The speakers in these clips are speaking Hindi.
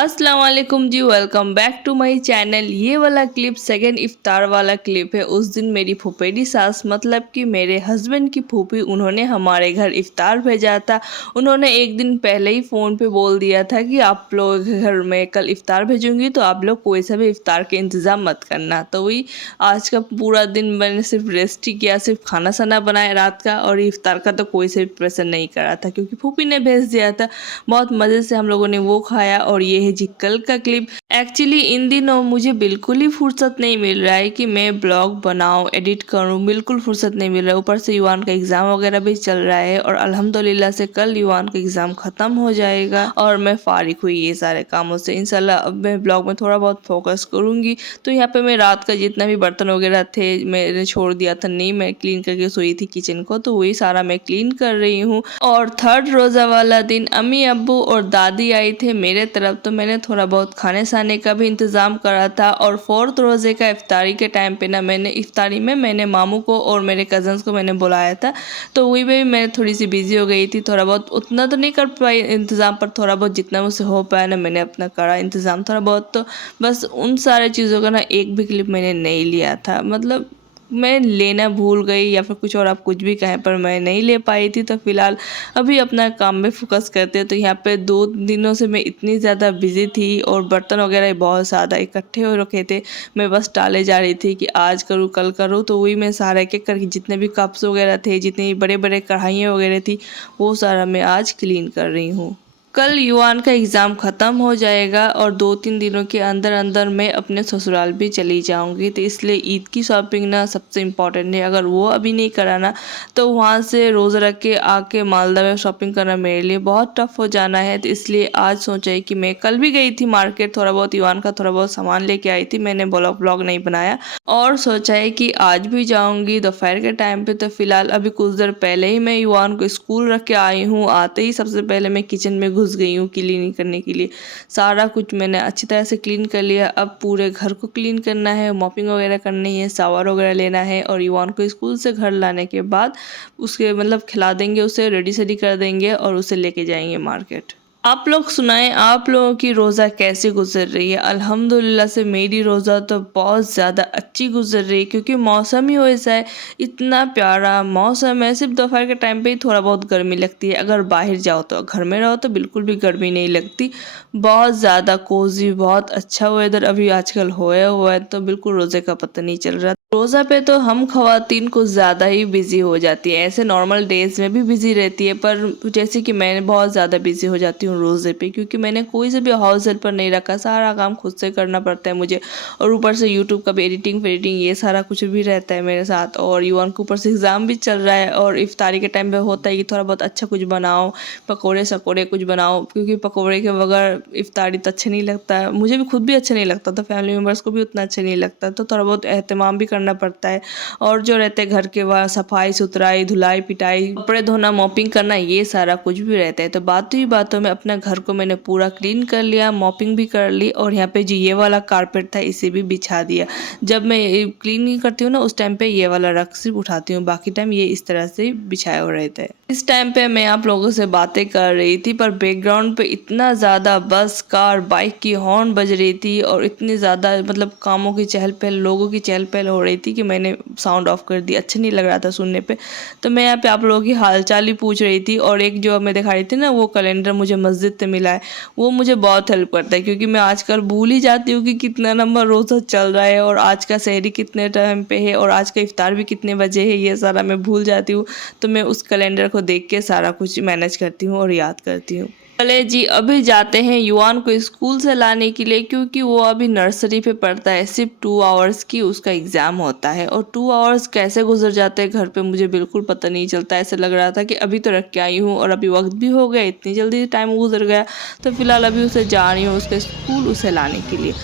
अस्सलाम वालेकुम जी, welcome back to my channel. ये वाला क्लिप सेकंड इफ्तार वाला क्लिप है। उस दिन मेरी फुफेरी सास मतलब कि मेरे हस्बैंड की फूफी, उन्होंने हमारे घर इफ्तार भेजा था। उन्होंने एक दिन पहले ही फ़ोन पे बोल दिया था कि आप लोग के घर में कल इफ्तार भेजूंगी, तो आप लोग कोई सा भी इफ्तार के इंतज़ाम मत करना। तो वही आज का पूरा दिन मैंने सिर्फ रेस्ट ही किया, सिर्फ खाना साना बनाया रात का, और इफ्तार का तो कोई से भी प्रेशर नहीं करा था क्योंकि फूफी ने भेज दिया था। बहुत मज़े से हम लोगों ने वो खाया। और ये है जी कल का क्लिप। एक्चुअली इन दिनों मुझे बिल्कुल ही फुर्सत नहीं मिल रहा है कि मैं ब्लॉग बनाऊं, एडिट करूं, बिल्कुल फुर्सत नहीं मिल रहा है। ऊपर से युवान का एग्ज़ाम वगैरह भी चल रहा है और अल्हम्दुलिल्लाह से कल युवान का एग्ज़ाम ख़त्म हो जाएगा और मैं फारिग हुई ये सारे कामों से। इंशाल्लाह अब मैं ब्लॉग में थोड़ा बहुत फोकस करूँगी। तो यहाँ पे मैं रात का जितना भी बर्तन वगैरह थे मैंने छोड़ दिया था, नहीं मैं क्लीन करके सोई थी किचन को, तो वही सारा मैं क्लीन कर रही हूँ। और थर्ड रोज़ा वाला दिन अम्मी अब्बू और दादी आई थे मेरे तरफ, तो मैंने थोड़ा बहुत खाने साने का भी इंतज़ाम करा था। और फोर्थ रोज़े का इफ्तारी के टाइम पे ना मैंने इफ्तारी में मैंने मामू को और मेरे कज़न्स को मैंने बुलाया था। तो वही में भी मैं थोड़ी सी बिजी हो गई थी। थोड़ा बहुत उतना तो नहीं कर पाई इंतज़ाम, पर थोड़ा बहुत जितना मुझसे हो पाया ना मैंने अपना करा इंतज़ाम थोड़ा बहुत। तो बस उन सारे चीज़ों का ना एक भी क्लिप मैंने नहीं लिया था, मतलब मैं लेना भूल गई या फिर कुछ और आप कुछ भी कहें, पर मैं नहीं ले पाई थी। तो फिलहाल अभी अपना काम में फोकस करते हैं। तो यहाँ पे 2 दिनों से मैं इतनी ज़्यादा बिजी थी और बर्तन वगैरह बहुत ज़्यादा इकट्ठे हो रखे थे। मैं बस टाले जा रही थी कि आज करूँ कल करूँ, तो वही मैं सारा एक एक करके जितने भी कप्स वगैरह थे, जितनी बड़े बड़े कढ़ाइयाँ वगैरह थी, वो सारा मैं आज क्लीन कर रही हूँ। कल युवान का एग्ज़ाम ख़त्म हो जाएगा और 2-3 दिनों के अंदर अंदर मैं अपने ससुराल भी चली जाऊंगी। तो इसलिए ईद की शॉपिंग ना सबसे इम्पॉर्टेंट है। अगर वो अभी नहीं कराना तो वहाँ से रोज़ रख के आके मालदा में शॉपिंग करना मेरे लिए बहुत टफ हो जाना है। तो इसलिए आज सोचा है कि मैं कल भी गई थी मार्केट, थोड़ा बहुत युवान का थोड़ा बहुत सामान लेके आई थी। मैंने ब्लॉग नहीं बनाया और सोचा है कि आज भी जाऊंगी दोपहर के टाइम पे। तो फिलहाल अभी कुछ देर पहले ही मैं युवान को स्कूल रख के आई हूँ। आते ही सबसे पहले मैं किचन में घुस गई हूँ क्लीनिंग करने के लिए। सारा कुछ मैंने अच्छी तरह से क्लीन कर लिया। अब पूरे घर को क्लीन करना है, मॉपिंग वगैरह करनी है, शावर वगैरह लेना है और युवान को स्कूल से घर लाने के बाद उसके मतलब खिला देंगे, उसे रेडी सेडी कर देंगे और उसे लेके जाएंगे मार्केट। आप लोग सुनाएं, आप लोगों की रोज़ा कैसे गुजर रही है। अल्हम्दुलिल्लाह से मेरी रोज़ा तो बहुत ज़्यादा अच्छी गुजर रही है क्योंकि मौसम ही वैसा है। इतना प्यारा मौसम है। सिर्फ दोपहर के टाइम पे ही थोड़ा बहुत गर्मी लगती है, अगर बाहर जाओ तो। घर में रहो तो बिल्कुल भी गर्मी नहीं लगती। बहुत ज़्यादा कोजी, बहुत अच्छा वेदर अभी आजकल होया हुआ है, तो बिल्कुल रोज़े का पता नहीं चल रहा। रोज़ा पे तो हम ख़वातीन कुछ ज़्यादा ही बिज़ी हो जाती है। ऐसे नॉर्मल डेज़ में भी बिज़ी रहती है, पर जैसे कि मैं बहुत ज़्यादा बिज़ी हो जाती हूँ रोज़े पे, क्योंकि मैंने कोई से भी हाउस हेल्पर नहीं रखा। सारा काम खुद से करना पड़ता है मुझे। और ऊपर से यूट्यूब का भी एडिटिंग वेडिटिंग ये सारा कुछ भी रहता है मेरे साथ। और युवान के ऊपर से एग्ज़ाम भी चल रहा है और इफ्तारी के टाइम पे होता है कि थोड़ा बहुत अच्छा कुछ बनाओ, पकौड़े सकौड़े कुछ बनाओ, क्योंकि पकौड़े के बगैर इफ्तारी तो अच्छा नहीं लगता है। मुझे भी खुद भी अच्छा नहीं लगता, तो फैमिली मेम्बर्स को भी उतना अच्छा नहीं लगता। तो थोड़ा बहुत एहतमाम भी करना पड़ता है। और जो रहते हैं घर के वहाँ सफाई सुथराई, धुलाई पिटाई, कपड़े धोना, मॉपिंग करना, ये सारा कुछ भी रहता है। तो बातों ही बातों में अपना घर को मैंने पूरा क्लीन कर लिया, मॉपिंग भी कर ली। और यहाँ पे जो ये वाला कारपेट था इसे भी बिछा दिया। जब मैं क्लीनिंग करती हूँ ना उस टाइम पे ये वाला रग सिर्फ उठाती हूँ, बाकी टाइम ये इस तरह से बिछाए हुए रहते हैं। इस टाइम पे मैं आप लोगों से बातें कर रही थी, पर बैकग्राउंड पे इतना ज़्यादा बस कार बाइक की हॉर्न बज रही थी और इतनी ज़्यादा मतलब कामों की चहल पहल, लोगों की चहल पहल हो रही थी कि मैंने साउंड ऑफ कर दिया। अच्छा नहीं लग रहा था सुनने पे। तो मैं यहाँ पे आप लोगों की हालचाल ही पूछ रही थी। और एक जो मैं दिखा रही थी ना वो कैलेंडर मुझे मस्जिद से मिला है, वो मुझे बहुत हेल्प करता है क्योंकि मैं आजकल भूल ही जाती हूँ कि कितना नंबर रोज़ा चल रहा है और आज का सहरी कितने टाइम पे है और आज का इफ्तार भी कितने बजे है, ये सारा मैं भूल जाती हूँ। तो मैं उस कैलेंडर को देख के सारा कुछ मैनेज करती हूँ और याद करती हूँ। चले जी अभी जाते हैं युवान को स्कूल से लाने के लिए, क्योंकि वो अभी नर्सरी पे पढ़ता है। सिर्फ 2 आवर्स की उसका एग्ज़ाम होता है और 2 आवर्स कैसे गुजर जाते हैं घर पे मुझे बिल्कुल पता नहीं चलता। ऐसे लग रहा था कि अभी तो रख के आई हूँ और अभी वक्त भी हो गया, इतनी जल्दी टाइम गुजर गया। तो फिलहाल अभी उसे जा रही हूँ उसके स्कूल उसे लाने के लिए।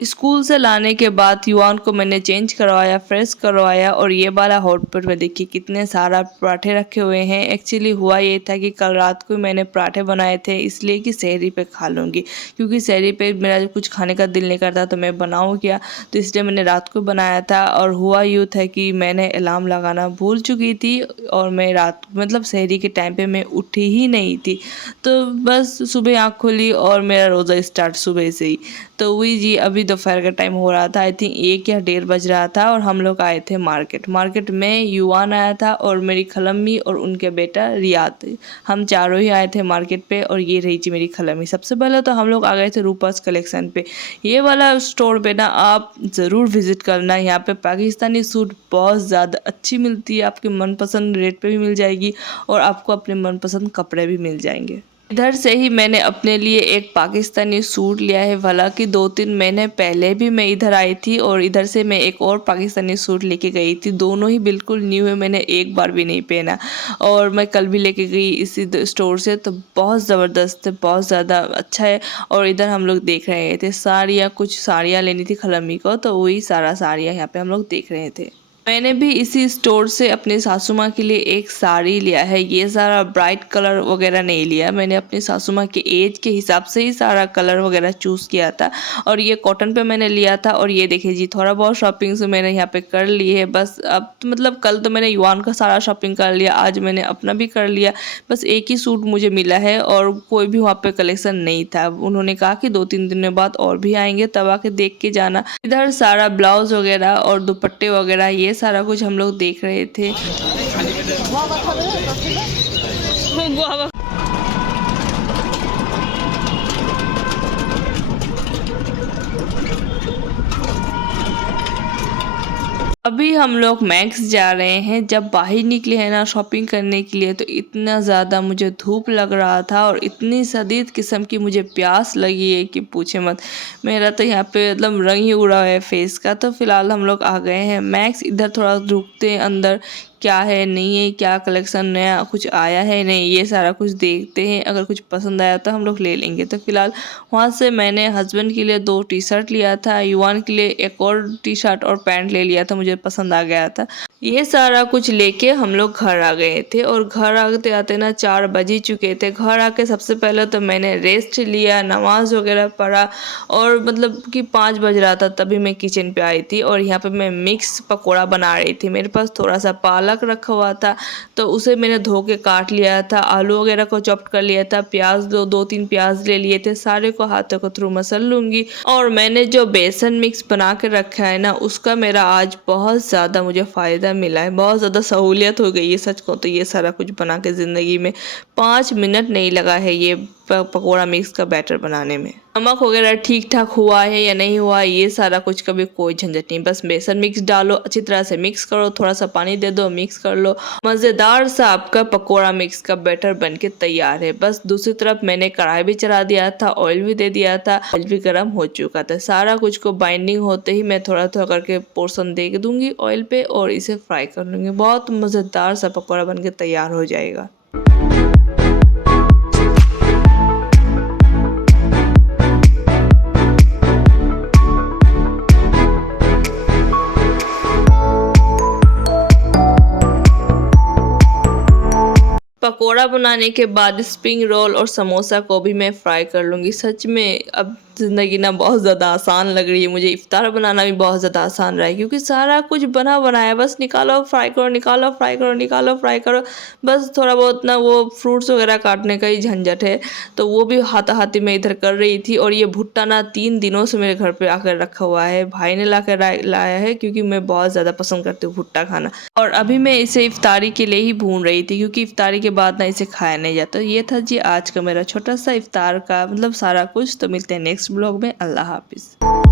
स्कूल से लाने के बाद युवान को मैंने चेंज करवाया, फ्रेश करवाया और ये वाला हॉटपॉट में देखिए कितने सारा पराठे रखे हुए हैं। एक्चुअली हुआ ये था कि कल रात को मैंने पराठे बनाए थे इसलिए कि सहरी पे खा लूँगी, क्योंकि सहरी पे मेरा जब कुछ खाने का दिल नहीं करता तो मैं बनाऊँ क्या, तो इसलिए मैंने रात को बनाया था। और हुआ यूँ था कि मैंने अलार्म लगाना भूल चुकी थी और मैं रात मतलब सहरी के टाइम पे मैं उठी ही नहीं थी। तो बस सुबह आँख खुली और मेरा रोज़ा स्टार्ट सुबह से ही। तो वही जी, अभी दोपहर का टाइम हो रहा था, आई थिंक 1 या 1:30 बज रहा था और हम लोग आए थे मार्केट में युवान आया था और मेरी खलम्मी और उनके बेटा रियाद, हम चारों ही आए थे मार्केट पे। और ये रही जी मेरी खलम्मी। सबसे पहले तो हम लोग आ गए थे रूपर्स कलेक्शन पे। ये वाला स्टोर पे ना आप ज़रूर विज़िट करना, यहाँ पे पाकिस्तानी सूट बहुत ज़्यादा अच्छी मिलती है, आपके मनपसंद रेट पे भी मिल जाएगी और आपको अपने मनपसंद कपड़े भी मिल जाएंगे। इधर से ही मैंने अपने लिए एक पाकिस्तानी सूट लिया है, हालांकि 2-3 महीने पहले भी मैं इधर आई थी और इधर से मैं एक और पाकिस्तानी सूट लेके गई थी। दोनों ही बिल्कुल न्यू है, मैंने एक बार भी नहीं पहना और मैं कल भी लेके गई इसी स्टोर से, तो बहुत ज़बरदस्त है, बहुत ज़्यादा अच्छा है। और इधर हम लोग देख रहे थे साड़ियाँ, कुछ साड़ियाँ लेनी थी खलम्मी को, तो वही सारा साड़ियाँ यहाँ पे हम लोग देख रहे थे। मैंने भी इसी स्टोर से अपनी सासू माँ के लिए एक साड़ी लिया है। ये सारा ब्राइट कलर वगैरह नहीं लिया, मैंने अपनी सासू माँ के एज के हिसाब से ही सारा कलर वगैरह चूज़ किया था और ये कॉटन पे मैंने लिया था। और ये देखिए जी, थोड़ा बहुत शॉपिंग से मैंने यहाँ पे कर ली है। बस अब तो मतलब कल तो मैंने युवान का सारा शॉपिंग कर लिया, आज मैंने अपना भी कर लिया। बस एक ही सूट मुझे मिला है और कोई भी वहाँ पे कलेक्शन नहीं था। उन्होंने कहा कि 2-3 दिनों बाद और भी आएंगे, तब आके देख के जाना। इधर सारा ब्लाउज वगैरह और दुपट्टे वगैरह ये सारा कुछ हम लोग देख रहे थे। अभी हम लोग मैक्स जा रहे हैं। जब बाहर निकले हैं ना शॉपिंग करने के लिए, तो इतना ज़्यादा मुझे धूप लग रहा था और इतनी शदीद किस्म की मुझे प्यास लगी है कि पूछे मत। मेरा तो यहाँ पे मतलब रंग ही उड़ा है फेस का। तो फिलहाल हम लोग आ गए हैं मैक्स। इधर थोड़ा रुकते हैं, अंदर क्या है नहीं है, क्या कलेक्शन नया कुछ आया है नहीं, ये सारा कुछ देखते हैं। अगर कुछ पसंद आया तो हम लोग ले लेंगे। तो फिलहाल वहाँ से मैंने हस्बैंड के लिए 2 टी शर्ट लिया था, युवान के लिए एक और टी शर्ट और पैंट ले लिया था, मुझे पसंद आ गया था। ये सारा कुछ लेके हम लोग घर आ गए थे और घर आते आते ना 4 बज ही चुके थे। घर आके सबसे पहले तो मैंने रेस्ट लिया, नमाज वगैरह पढ़ा और मतलब कि 5 बज रहा था तभी मैं किचन पे आई थी और यहाँ पे मैं मिक्स पकोड़ा बना रही थी। मेरे पास थोड़ा सा पालक रखा हुआ था तो उसे मैंने धो के काट लिया था, आलू वगैरह को चॉप्ट कर लिया था, प्याज 2-3 प्याज ले लिए थे, सारे को हाथों को थ्रू मसल लूँगी। और मैंने जो बेसन मिक्स बना के रखा है ना, उसका मेरा आज बहुत ज़्यादा मुझे फ़ायदा मिला है, बहुत ज़्यादा सहूलियत हो गई है। सच को तो ये सारा कुछ बना के ज़िंदगी में 5 मिनट नहीं लगा है ये पकोड़ा मिक्स का बैटर बनाने में। नमक वगैरह ठीक ठाक हुआ है या नहीं हुआ, ये सारा कुछ कभी कोई झंझट नहीं। बस बेसन मिक्स डालो, अच्छी तरह से मिक्स करो, थोड़ा सा पानी दे दो, मिक्स कर लो, मज़ेदार सा आपका पकोड़ा मिक्स का बैटर बनके तैयार है। बस दूसरी तरफ मैंने कढ़ाई भी चढ़ा दिया था, ऑयल भी दे दिया था, ऑयल भी गर्म हो चुका था। सारा कुछ को बाइंडिंग होते ही मैं थोड़ा थोड़ा करके पोर्शन दे दूंगी ऑयल पे और इसे फ्राई कर लूँगी। बहुत मज़ेदार सा पकौड़ा बनके तैयार हो जाएगा। पकोड़ा बनाने के बाद स्प्रिंग रोल और समोसा को भी मैं फ्राई कर लूँगी। सच में अब ज़िंदगी ना बहुत ज़्यादा आसान लग रही है मुझे। इफ्तार बनाना भी बहुत ज़्यादा आसान रहा है क्योंकि सारा कुछ बना बनाया, बस निकालो फ्राई करो, निकालो फ्राई करो, निकालो फ्राई करो। बस थोड़ा बहुत ना वो फ्रूट्स वगैरह काटने का ही झंझट है, तो वो भी हाथाहाथी मैं इधर कर रही थी। और ये भुट्टा ना 3 दिनों से मेरे घर पे आकर रखा हुआ है, भाई ने लाया है क्योंकि मैं बहुत ज़्यादा पसंद करती हूँ भुट्टा खाना। और अभी मैं इसे इफ्तारी के लिए ही भून रही थी क्योंकि इफ्तारी के बाद ना इसे खाया नहीं जाता। ये था जी आज का मेरा छोटा सा इफ्तार का मतलब सारा कुछ। तो मिलते हैं नेक्स्ट ब्लॉग में। अल्लाह हाफिज़।